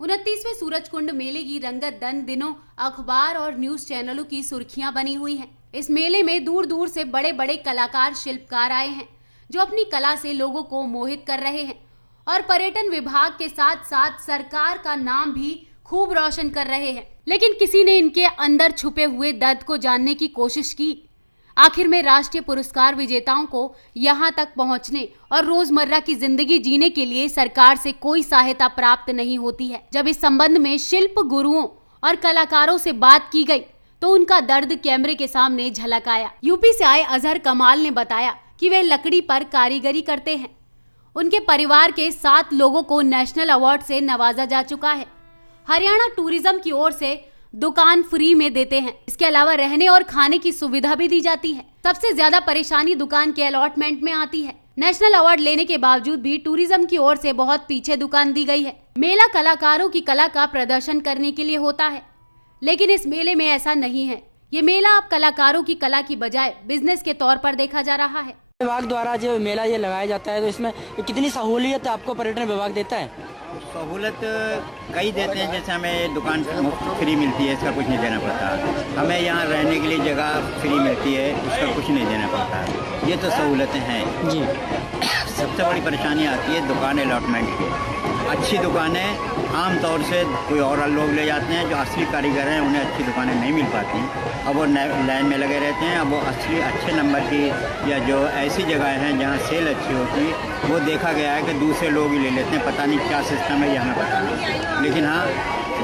29वें सूरजकुंड मेले की रंगत दिन दिनों अखबार और न्यूज चैनलों की सुर्खियां बनी हुई हैं। इस मेले में दूर दूर से बड़े बड़े कलाकार शिल्पकार आए हैं, जो अपनी कला से लोगों को मोहित कर रहे हैं और पर्यटन विभाग के साथ साथ सरकार का नाम भी खूब रोशन कर रहे हैं। लेकिन किसी ने इनके अंदर छुपे हुए दर्द को जानने की कोशिश की। आखिर में राष्ट्रीय पुरस्कार विजेताओं को यहां तक पहुंचने और रोजमर्रा की जिंदगी जीने के लिए सरकार से कोई सहायता प्राप्त नहीं होती है। जब इस संबंध में शिल्प गुरुओं और कलाकारों से बात की गई तो उनका दर्द कैमरे के सामने झलक आया। यूपी से आए अजहर कमाल ने बताया कि वे लकड़ी पर कारीगरी करते हैं। उनके परिवार के 7 लोगों को नेशनल अवार्ड से नवाजा जा चुका है। हरियाणा टूरिज्म की ओर से दुकान फ्री में देते हैं। इसके अलावा रहने और खाने की सुविधा भी दी जाती है। सबसे ज्यादा परेशानी दुकान के अलॉटमेंट में आती है। नेशनल अवार्ड लेने के बावजूद भी टूरिज्म की ओर से बहुत पीछे दुकान दी गई है। मेला कलाकारों की कला का प्रदर्शन करने के लिए होता है, लेकिन इस मेले में ऐसा नहीं है। ये मेला अब कलाकारों की कला की बजाय बिजनेस के तौर पर देखा जा रहा है। विभाग द्वारा जो मेला ये लगाया जाता है तो इसमें कितनी सहूलियत आपको पर्यटन विभाग देता है? सहूलत कई देते हैं, जैसे हमें दुकान मुफ्त फ्री मिलती है, इसका कुछ नहीं देना पड़ता। हमें यहाँ रहने के लिए जगह फ्री मिलती है, उसका कुछ नहीं देना पड़ता। ये तो सहूलतें हैं जी। सबसे बड़ी परेशानी आती है दुकान अलॉटमेंट की। अच्छी दुकानें आम तौर से कोई और लोग ले जाते हैं, जो असली कारीगर हैं उन्हें अच्छी दुकानें नहीं मिल पाती। अब वो लाइन में लगे रहते हैं। अब वो असली अच्छे नंबर की या जो ऐसी जगह हैं जहाँ सेल अच्छी होती है, वो देखा गया है कि दूसरे लोग ही ले लेते हैं। पता नहीं क्या सिस्टम है, ये हमें पता नहीं। लेकिन हाँ,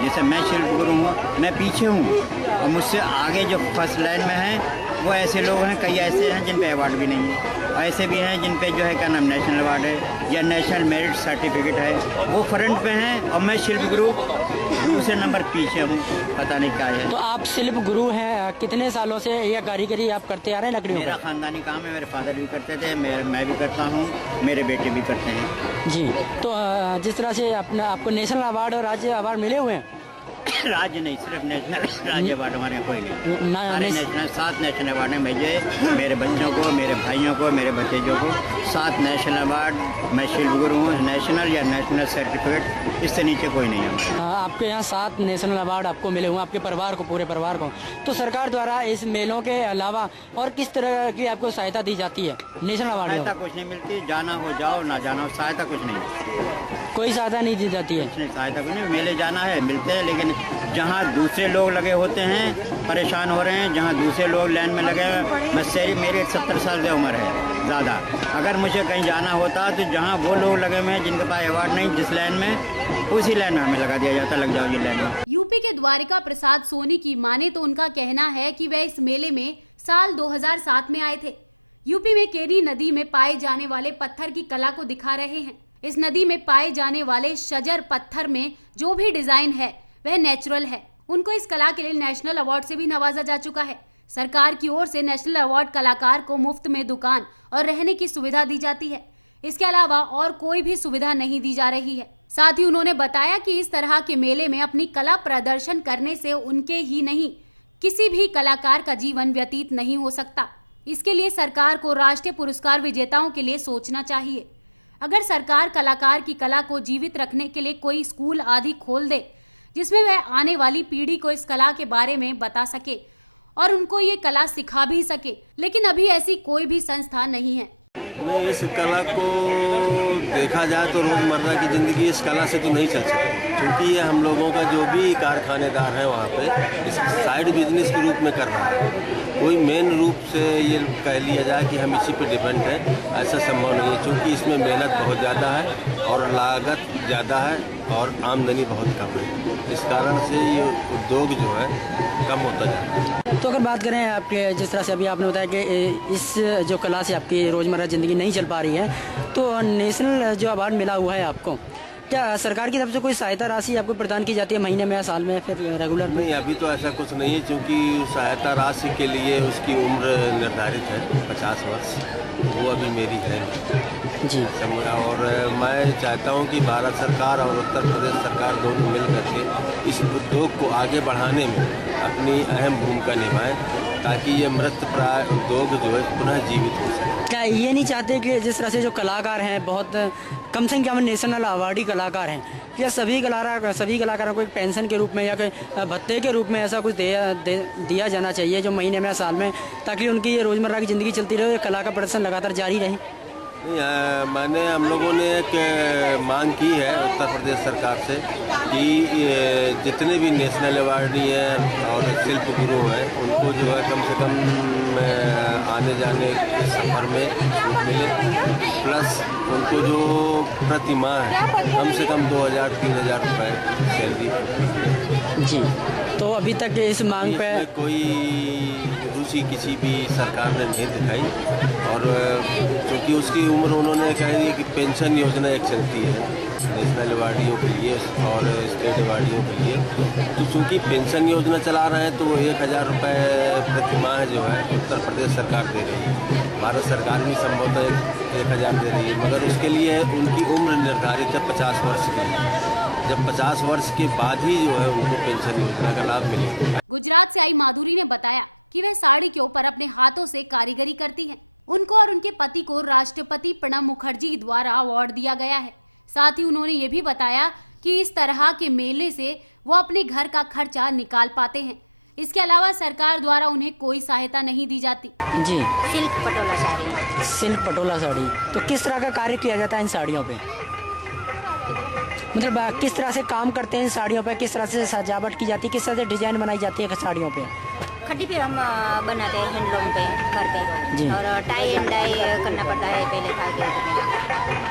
जैसे मैं शिल्प गुरु हूँ, मैं पीछे हूँ और मुझसे आगे जो फर्स्ट लाइन में हैं वो ऐसे लोग हैं, कई ऐसे हैं जिन पे अवार्ड भी नहीं है, ऐसे भी हैं जिन पे जो है क्या नाम नेशनल अवार्ड है या नेशनल मेरिट सर्टिफिकेट है, वो फ्रंट पे हैं और मैं शिल्प गुरु दूसरे नंबर पीछे हूँ। पता नहीं क्या है। तो आप शिल्प गुरु हैं, कितने सालों से यह कारीगरी आप करते आ रहे हैं लकड़ियों? मेरा खानदानी काम है, मेरे फादर भी करते थे, मैं भी करता हूँ, मेरे बेटे भी करते हैं जी। तो जिस तरह से आपको नेशनल अवार्ड और राज्य अवार्ड मिले हुए हैं? राज्य नहीं, सिर्फ नेशनल। राज्य अवार्ड हमारे यहाँ कोई नहीं। सारे नेशनल 7 नेशनल अवार्ड हैं मुझे, मेरे बच्चों को, मेरे भाइयों को, मेरे भतीजों को 7 नेशनल अवार्ड। मैं शिल्प गुरु हूँ, नेशनल या नेशनल सर्टिफिकेट, इससे नीचे कोई नहीं है। आपके यहाँ 7 नेशनल अवार्ड आपको मिले हुए, आपके परिवार को, पूरे परिवार को। तो सरकार द्वारा इस मेलों के अलावा और किस तरह की आपको सहायता दी जाती है? नेशनल अवार्ड सहायता कुछ नहीं मिलती, जाना हो जाओ, ना जाना हो, सहायता कुछ नहीं। कोई सहायता नहीं दी जाती है? नहीं, सहायता कुछ नहीं। मेले जाना है, मिलते हैं, लेकिन जहाँ दूसरे लोग लगे होते हैं परेशान हो रहे हैं, जहाँ दूसरे लोग लाइन में लगे हैं। मेरी 70 साल की उम्र है ज़्यादा। अगर मुझे कहीं जाना होता तो जहाँ वो लोग लगे हुए हैं जिनके पास अवार्ड नहीं, जिस लाइन में, उसी लाइन में हमें लगा दिया जाता, लग जाओ ये लाइन में। यूपी के द्वारिका प्रसाद सोनी की माने तो उनका कहना है कि वह इस मेले में साल 2007 में आए थे। यूपी में केरी नदी में पाए जाने वाले पत्थर की कला को दिखा रहे हैं। इस नदी में पाए जाने वाले शजर पत्थर में जो भी डिजाइन है वह नेचुरल है। उनको इस कला के लिए नेशनल अवार्ड से भी नवाजा जा चुका है। सरकार की ओर से नेशनल अवार्ड कलाकार को मुफ्त में दुकान और रहने की सुविधा दी जाती है। इसके अलावा और कोई भी सुविधा नहीं दी जा रही है। साथ ही उन्होंने बताया कि इस तरह के मेले में अपनी कला प्रदर्शन करने से उनके ही नहीं, किसी भी कलाकार का जीवन व्यतीत नहीं हो सकता। इसके लिए सरकार को राष्ट्रीय पुरस्कार विजेताओं के लिए सोचना चाहिए। अगर सरकार कलाकार की कला को जीवित रखने के लिए कोई स्कूल आदि खोल दे, जिसमें वह आने वाली पीढ़ी को इस कला के बारे में बता सके और उनको ये कला सिखा भी सके, लेकिन अभी ऐसी कोई भी संस्था नहीं है। इस कला को देखा जाए तो रोज़मर्रा की ज़िंदगी इस कला से तो नहीं चल सकती, क्योंकि ये हम लोगों का जो भी कारखानेदार है वहाँ पे इस साइड बिजनेस के रूप में कर रहा है। कोई मेन रूप से ये कह लिया जाए कि हम इसी पे डिपेंड हैं, ऐसा संभव नहीं है, क्योंकि इसमें मेहनत बहुत ज़्यादा है और लागत ज़्यादा है और आमदनी बहुत कम है। इस कारण से ये उद्योग जो है कम होता जाता है। तो अगर बात करें आपके, जिस तरह से अभी आपने बताया कि इस जो कला से आपकी रोज़मर्रा ज़िंदगी नहीं चल पा रही है, तो नेशनल जो अवार्ड मिला हुआ है आपको, क्या सरकार की तरफ से कोई सहायता राशि आपको प्रदान की जाती है महीने में या साल में, फिर रेगुलर? नहीं, अभी तो ऐसा कुछ नहीं है, क्योंकि सहायता राशि के लिए उसकी उम्र निर्धारित है 50 वर्ष, वो अभी मेरी है जी। और मैं चाहता हूं कि भारत सरकार और उत्तर प्रदेश सरकार दोनों मिल करके इस उद्योग को आगे बढ़ाने में अपनी अहम भूमिका निभाएं, ताकि ये मृत प्राय उद्योग जो है पुनः जीवित हो सके। क्या ये नहीं चाहते कि जिस तरह से जो कलाकार हैं बहुत कम संख्या में नेशनल अवार्डी कलाकार हैं, क्या सभी कलाकारों को एक पेंशन के रूप में या कोई भत्ते के रूप में ऐसा कुछ दिया जाना चाहिए जो महीने में या साल में, ताकि उनकी रोज़मर्रा की ज़िंदगी चलती रहे, कला का प्रदर्शन लगातार जारी रहे? मैंने हम लोगों ने एक मांग की है उत्तर प्रदेश सरकार से कि जितने भी नेशनल अवार्डी हैं और शिल्प गुरु हैं उनको जो है कम से कम आने जाने के सफ़र में छूट मिले, प्लस उनको जो प्रति माह कम से कम 2000-3000 रुपये सैलरी। जी, तो अभी तक इस मांग पे कोई रुचि किसी भी सरकार ने नहीं दिखाई, और क्योंकि उसकी उम्र उन्होंने कह दी कि पेंशन योजना एक चलती है नेशनल अवार्डियों के लिए और स्टेट अवार्डियों के लिए, तो चूँकि पेंशन योजना चला रहे हैं तो वो 1000 रुपये प्रति माह जो है उत्तर प्रदेश सरकार दे रही है। भारत सरकार भी संभवतः 1000 दे रही है, मगर उसके लिए उनकी उम्र निर्धारित है 50 वर्ष की। जब 50 वर्ष के बाद ही जो है उनको पेंशन योजना का लाभ मिलेगा। गुजरात से आई माधुरी ने बताया कि वह साड़ी के ऊपर अपने हाथों से कारीगरी करती हैं। उनको और उनके पति को राष्ट्रपति प्रणब मुखर्जी द्वारा अवार्ड दिया गया है। साथ ही उन्होंने ये भी बताया कि इस तरह के मेले से वो अपने घर का खर्चा निकाल पाते हैं। इसके अलावा सरकार द्वारा उन्हें कोई सहायता नहीं दी जाती। जी, सिल्क पटोला साड़ी। सिल्क पटोला साड़ी, तो किस तरह का कार्य किया जाता है इन साड़ियों पे? मतलब किस तरह से काम करते हैं इन साड़ियों पे, किस तरह से सजावट की जाती है, किस तरह से डिजाइन बनाई जाती है साड़ियों पे? खड्डी पे हम बनाते हैं हैंडलूम पे, घर पे, और टाई एंड डाई करना पड़ता है पहले था,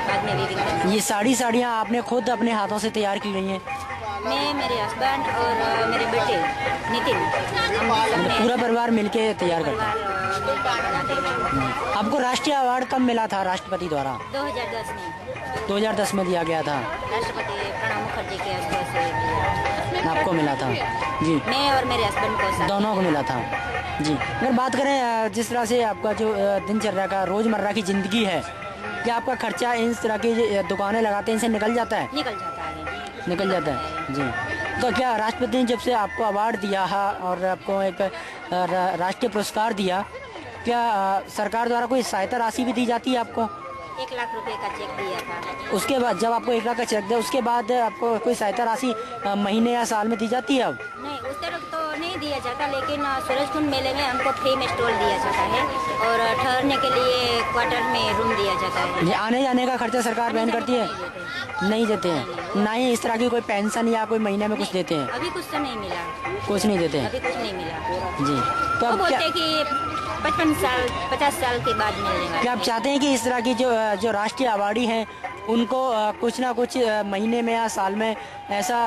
बाद में भी। ये साड़ियाँ आपने खुद अपने हाथों से तैयार की गई हैं? मैं, मेरे हस्बैंड और मेरे बेटे नितिन, हम पूरा परिवार मिलके तैयार करता है। बनाते हैं। आपको राष्ट्रीय अवार्ड कब मिला था राष्ट्रपति द्वारा? 2010 में। 2010 में दिया गया था, राष्ट्रपति प्रणब मुखर्जी के हस्ते से आपको मिला था? जी, मैं और मेरे हस्बैंड को दोनों को मिला था। जी, अगर बात करें जिस तरह से आपका जो दिनचर्या का रोज़मर्रा की ज़िंदगी है, क्या आपका खर्चा इन तरह की दुकानें लगाते हैं इनसे निकल जाता है? निकल जाता है। जी, तो क्या राष्ट्रपति ने जब से आपको अवार्ड दिया है और आपको एक राष्ट्रीय पुरस्कार दिया, क्या सरकार द्वारा कोई सहायता राशि भी दी जाती है आपको? 1 लाख रुपए का चेक दिया था। उसके बाद जब आपको 1 लाख का चेक दिया, उसके बाद आपको कोई सहायता राशि महीने या साल में दी जाती है? अब नहीं, उस तरह तो नहीं दिया जाता, लेकिन सूरजकुंड मेले में हमको फ्री में स्टॉल दिया जाता है और ठहरने के लिए क्वार्टर में रूम दिया जाता है। ये आने जाने का खर्चा सरकार वहन करती है? नहीं देते हैं, ना ही इस तरह की कोई पेंशन या कोई महीने में कुछ देते हैं? अभी कुछ तो नहीं मिला, कुछ नहीं देते हैं। अभी कुछ नहीं मिला। जी, तो अब बोलते कि 50 साल के बाद मिलेगा। क्या आप चाहते हैं कि इस तरह की जो राष्ट्रीय अवार्डी हैं उनको कुछ ना कुछ महीने में या साल में ऐसा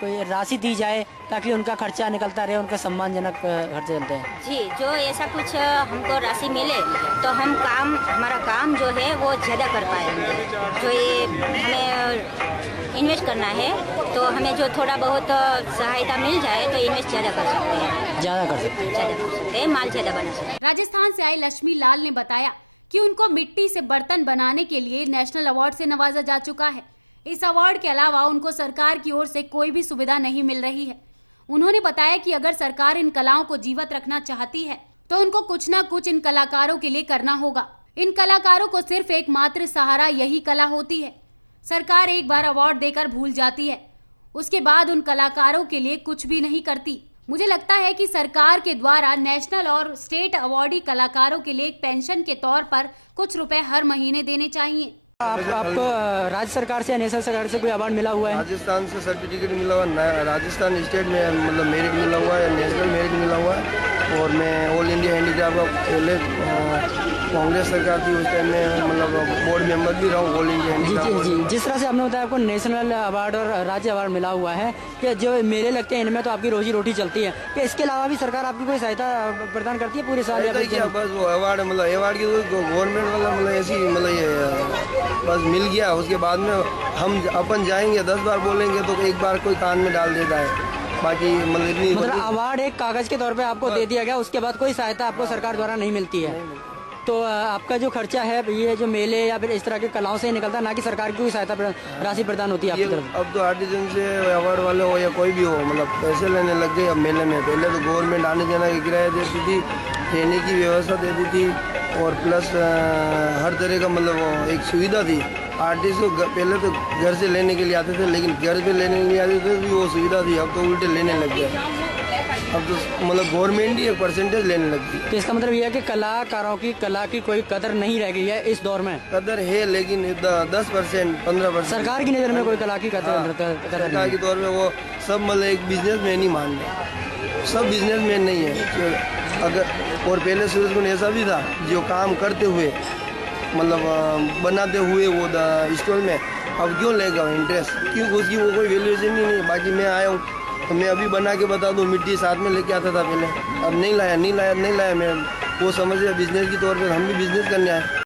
कोई राशि दी जाए ताकि उनका खर्चा निकलता रहे, उनका सम्मानजनक खर्चे चलते हैं? जी, जो ऐसा कुछ हमको राशि मिले तो हम हमारा काम जो है वो ज़्यादा कर पाएंगे। जो ये हमें इन्वेस्ट करना है तो हमें जो थोड़ा बहुत सहायता मिल जाए तो इन्वेस्ट ज़्यादा कर सकते हैं, ज़्यादा कर सकते हैं, माल ज़्यादा बना सकते हैं। राजस्थान से आए लक्ष्मी लाल ने बताया कि उनको मिट्टी से बर्तन बनाने के लिए नेशनल अवार्ड से नवाजा जा चुका है। इस अवार्ड के अलावा उनको सरकार की ओर से कोई भी सुविधा नहीं मिल रही है। उन्होंने बताया कि अगर सरकार इन कलाओं को जीवित रखना चाहती है तो उनको कुछ ना कुछ इन कलाकारों के लिए करना होगा। इन कलाकारों को सिर्फ एकमात्र सहारा यही कला होती है। सरकार एक बार अवार्ड देकर भूल जाती है, उसके बाद उन कलाकारों के लिए कुछ भी नहीं करती। मुझे लगता है कि सरकार के द्वारा नेशनल और स्टेट अवार्डी कलाकारों के लिए एक पेंशन के तौर पर कुछ रुपए हर महीने देने चाहिए। आपको राज्य सरकार से या नेशनल सरकार से कोई अवार्ड मिला हुआ है? राजस्थान से सर्टिफिकेट मिला हुआ है, राजस्थान स्टेट में मतलब मेरिट मिला हुआ है, नेशनल मेरिट मिला हुआ है। और मैं ऑल इंडिया हैंडीक्राफ्ट का पहले कांग्रेस सरकार थी उस टाइम में मतलब बोर्ड मेंबर भी रहा हूँ ऑल इंडिया हैंडीक्राफ्ट। जी, जिस तरह से आपने बताया आपको नेशनल अवार्ड और राज्य अवार्ड मिला हुआ है, कि जो मेले लगते हैं इनमें तो आपकी रोजी रोटी चलती है, कि इसके अलावा भी सरकार आपकी कोई सहायता प्रदान करती है पूरे साल? क्या बस वो अवार्ड मतलब अवार्ड की गवर्नमेंट मतलब ऐसी मतलब ये बस मिल गया, उसके बाद में हम अपन जाएंगे 10 बार बोलेंगे तो एक बार कोई कान में डाल देता है, बाकी मतलब अवार्ड एक कागज के तौर पे आपको दे दिया गया, उसके बाद कोई सहायता आपको सरकार द्वारा नहीं मिलती है। तो आपका जो खर्चा है ये जो मेले या फिर इस तरह के कलाओं से निकलता है, ना कि सरकार की कोई सहायता राशि प्रदान होती है आपकी तरफ? अब तो आर्टिजन से अवार्ड वाले हो या कोई भी हो मतलब पैसे लेने लग गए अब मेले में। पहले तो गवर्नमेंट आने जाने का किराया देती थी, रहने की व्यवस्था देती थी, और प्लस हर तरह का मतलब एक सुविधा थी। आर्टिस्ट को पहले तो घर से लेने के लिए आते थे, लेकिन घर पे लेने के लिए आते थे भी वो सुविधा थी, अब तो उल्टे लेने लग गए। अब तो मतलब गवर्नमेंट ही एक परसेंटेज लेने लग गई। तो इसका मतलब यह है कि कलाकारों की कला की कोई कदर नहीं रह गई है इस दौर में। कदर है लेकिन 10% 15%। सरकार की नज़र में कोई कला की कदर सरकार के तौर पे वो सब मतलब एक बिजनेसमैन ही मान रहे, सब बिजनेसमैन नहीं है। अगर और पहले सूरज में ऐसा भी था जो काम करते हुए मतलब बनाते हुए वो स्टॉल में, अब क्यों लेगा इंटरेस्ट, क्यों उसकी वो कोई वैल्यूएशन ही नहीं। बाकी मैं आया हूँ तो मैं अभी बना के बता दूँ, मिट्टी साथ में लेके आता था पहले, अब नहीं लाया मैं वो समझ रहे बिजनेस के तौर पर हम भी बिजनेस करने आए।